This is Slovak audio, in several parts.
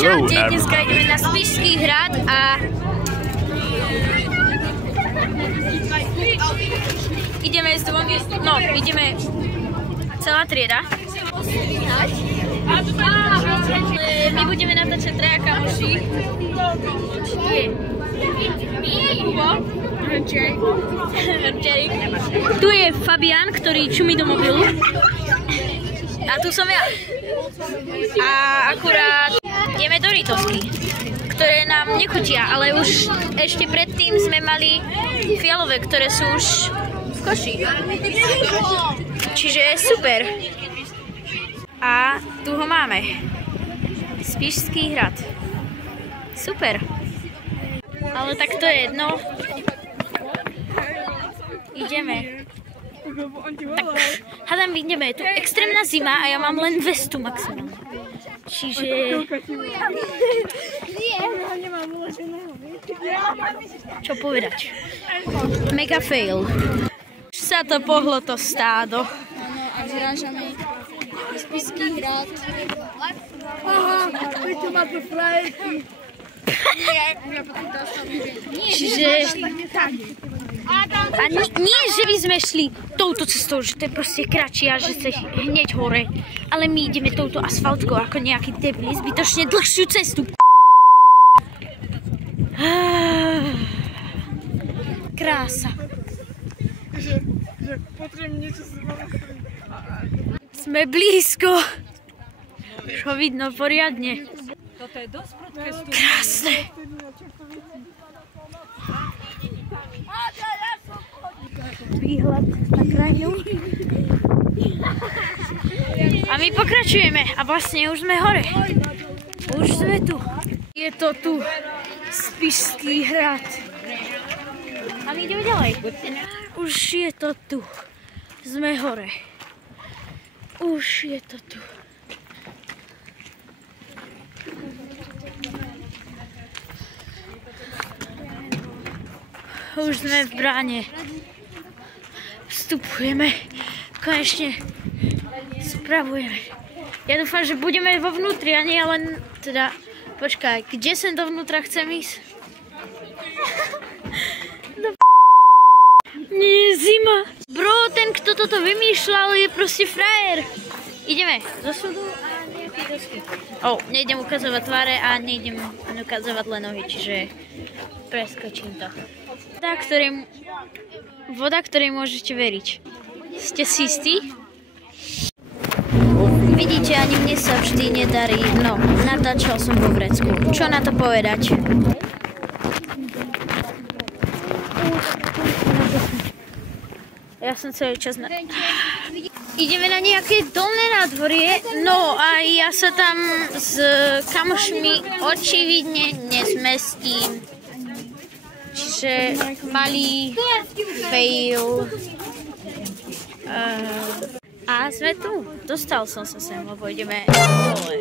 Čaute, dneska ideme na Spišský hrad a ideme s dvomi, ideme celá trieda. My budeme natáčať traja kamoši. Tu je Fabián, ktorý čumí do mobilu. A tu som ja. A akurát ideme Doritosky, ktoré nám nechutia, ale už ešte predtým sme mali fialové, ktoré sú už v koši. Čiže super. A tu ho máme. Spišský hrad. Super. Ale tak to je jedno. Ideme. Tak, hádam, ideme. Je tu extrémna zima a ja mám len vestu maximálne. Čiže... Čo povedať? Mega fail. Už sa to pohlo to stádo. Áno, a vyrážame Spišský hrad. Aha, vy tu máte frajerky. Čiže... A nie, že by sme šli touto cestou, že to je proste kratšie a že sa hneď hore. Ale my ideme touto asfaltkou ako nejaký debili, zbytočne dlhšiu cestu. Krása. Sme blízko. Už ho vidno poriadne. Krásne. Výhľad na krajinu. A my pokračujeme a vlastne už sme hore. Už sme tu. Je to tu Spišský hrad. A my ideme ďalej. Už je to tu. Sme hore. Už je to tu. Už sme v bráne. Vstupujeme. Konečne spravujeme. Ja dúfam, že budeme vo vnútri a nie len teda... Počkaj, kde sem dovnútra chcem ísť? Nie, zima. Bro, ten, kto toto vymýšľal, je proste frajer. Ideme zo súdu a nejaký dosky. Nejdem ukazovať tváre a nejdem ukazovať len nohy, čiže preskočím to. Voda, ktorej môžete veriť. Ste si istí? Vidíte, ani mne sa vždy nedarí. No, natáčal som vo vrecku. Čo na to povedať? Ja som celý čas na... Ideme na nejaké dolné nádvorie, no a ja sa tam s kamošmi očividne nezmestím. Čiže malý fail. A sme tu. Dostal som sa sem, lebo ideme dole.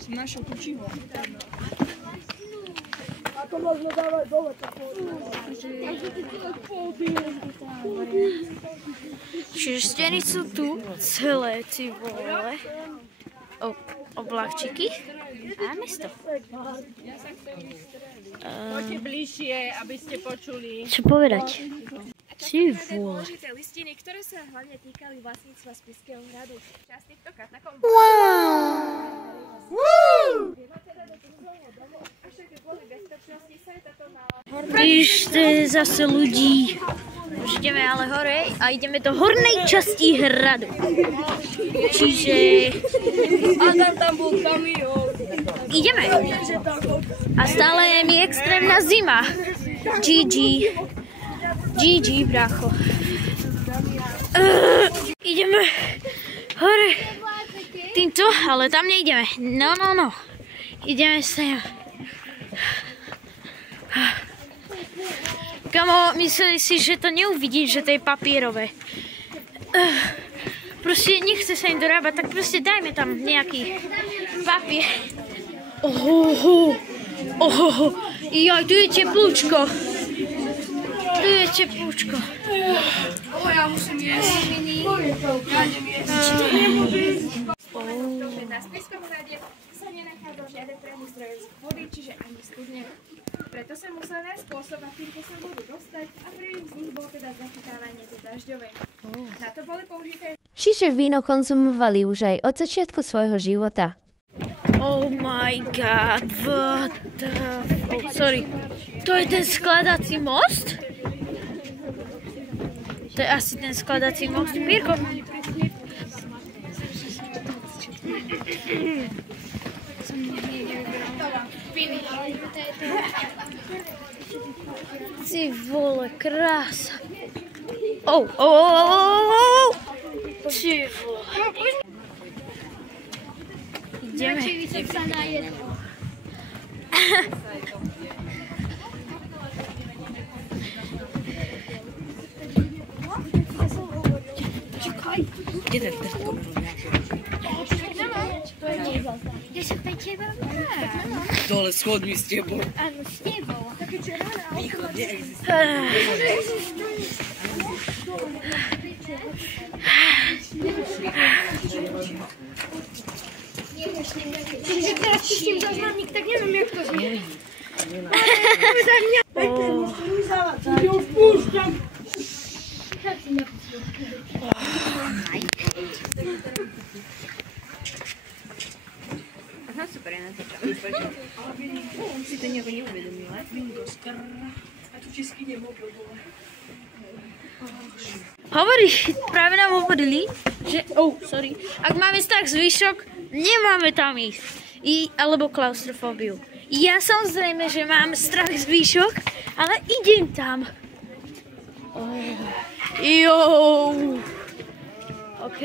Si našiel kučivo. Ako možno dávať dole? Čiže steny sú tu celé, ty vole. Obláčiky a mesto. Poďte bližšie, aby ste počuli. Čo povedať? Ty vole. Dôležité listiny, ktoré sa hlavne týkali vlastníctva Spišského hradu. Časť týchto katakomb. Píšte zase ľudí. Už ideme ale hore a ideme do hornej časti hradu. Čiže... Tam bol kamión. Ideme. A stále je mi extrémna zima. GG. GG, bracho. Ideme hore. Týmto, ale tam neideme. No. Ideme sem. Kamo, mysleli si, že to neuvidím, že to je papierové. Proste nechce sa im dorábať, tak proste dajme tam nejaký papier. Ohoho. Jaj, tu je teplúčko. Tu je teplúčko. Ja musím jesť. Ja idem jesť. Na Spiskom hrade sa nenachádzal žiaden priamy zdroj vody, čiže ani studne. Preto sa musel nájsť spôsob, akým sa budú dostať a prvým z nich bol teda zachytávanie tej dažďovej. Na to boli použité. Čiže víno konzumovali už aj od začiatku svojho života. Oh my god, what the... Oh, sorry. To je ten skladací most? To je asi ten skladací most. Mirko. Ty vole, krása. Oh. Ty vole. Ideme. Dole schodmi s tebou. Áno, s tebou. Východ neexistuje. Čiže teraz pustím záznamník, tak neviem, jak to znie. Ja už púšťam. Aha, super, ja natáčam. Si to nejako neuvedomila. A tu ti skýne mobil dole. Hovoríš, práve nám hovorili, že... Oh, sorry. Ak máme strach z výšok, nemáme tam ísť. Alebo klaustrofóbiu. Ja samozrejme, že mám strach z výšok, ale idem tam. Jo. OK.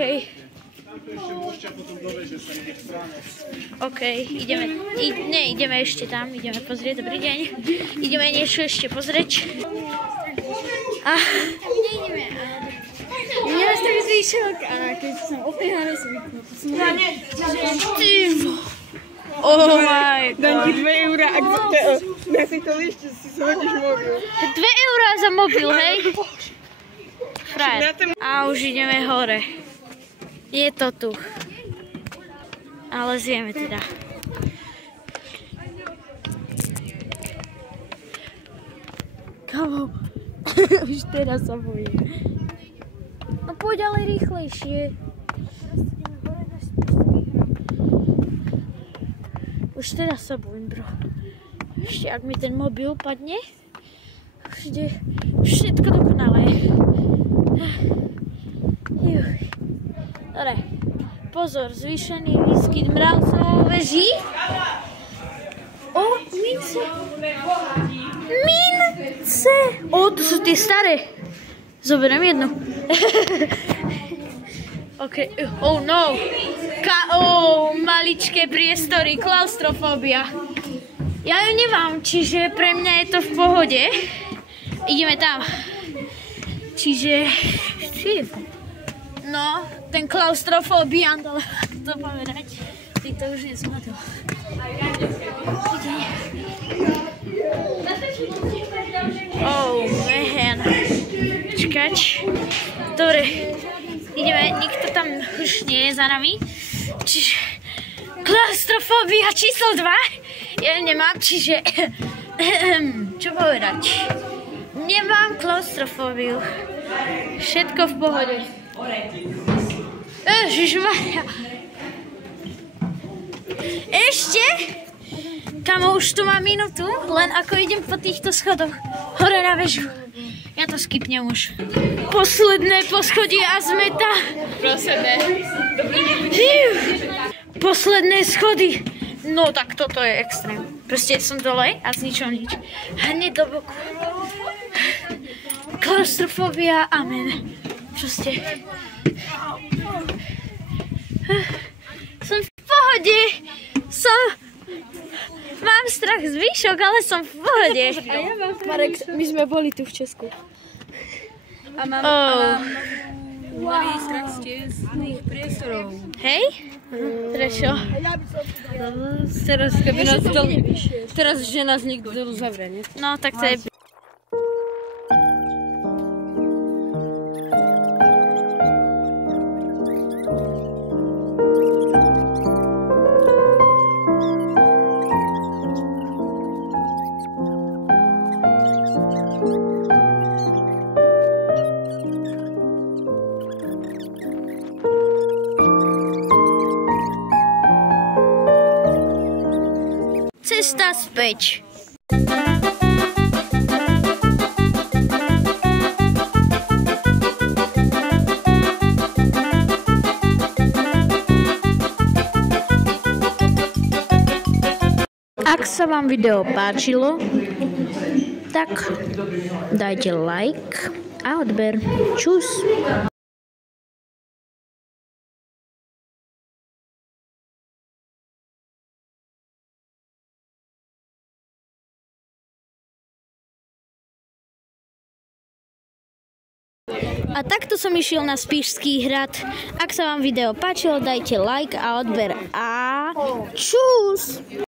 OK, ideme. Ideme ešte tam, ideme pozrieť. Dobrý deň. Ideme niečo ešte pozrieť. Nemáš tak zvýšok a keď som opehaná, som vypnutá. Oh my god. Dám ti 2 eurá, ak na tejto lište si zhodíš mobil. 2 eurá za mobil, hej? Frajer. A už ideme hore. Je to tu. Ale zjeme teda. Kamo, už teraz sa bojím. No poď ale rýchlejšie. Už teraz sa bojím, bro. Ešte ak mi ten mobil padne, už ide všetko dokonalé. Dobre, pozor, zvýšený výskyt mravcov veží. O, mince. Mince! O, to sú tie staré. Zoberiem jednu. OK, oh no. Maličké priestory, klaustrofóbia. Ja ju nemám, čiže pre mňa je to v pohode. Ideme tam. Čiže... No, ten klaustrofóbiant, ale to povedať. Ty to už nezmodil. Oh, man. Čakať. Dobre. Ideme, nikto tam už nie je za nami. Čiže klaustrofóbia číslo 2. Ja nemám, čiže... Čo povedať? Nemám klaustrofóbiu. Všetko v pohode. Ježišmaria. Ešte? Kamo, už tu mám minútu, len ako idem po týchto schodoch hore na väžu. Ja to skipnem už. Posledné poschodie a sme tam. Posledné schody. No tak toto je extrém. Proste som dole a z ničoho nič. Hneď do boku. Klaustrofóbia, amen. Proste. Som v pohode. Mám strach z výšok, ale som v pohode. Marek, my sme boli tu v Česku. A mám nový strach z tiesných priestorov. Hej? Prečo? Teraz, že nás niekto zavrie, nie? No, tak to je... cesta späť. Ak sa vám video páčilo, tak dajte like a odber. Čus! A takto som išiel na Spišský hrad. Ak sa vám video páčilo, dajte like a odber. A čus!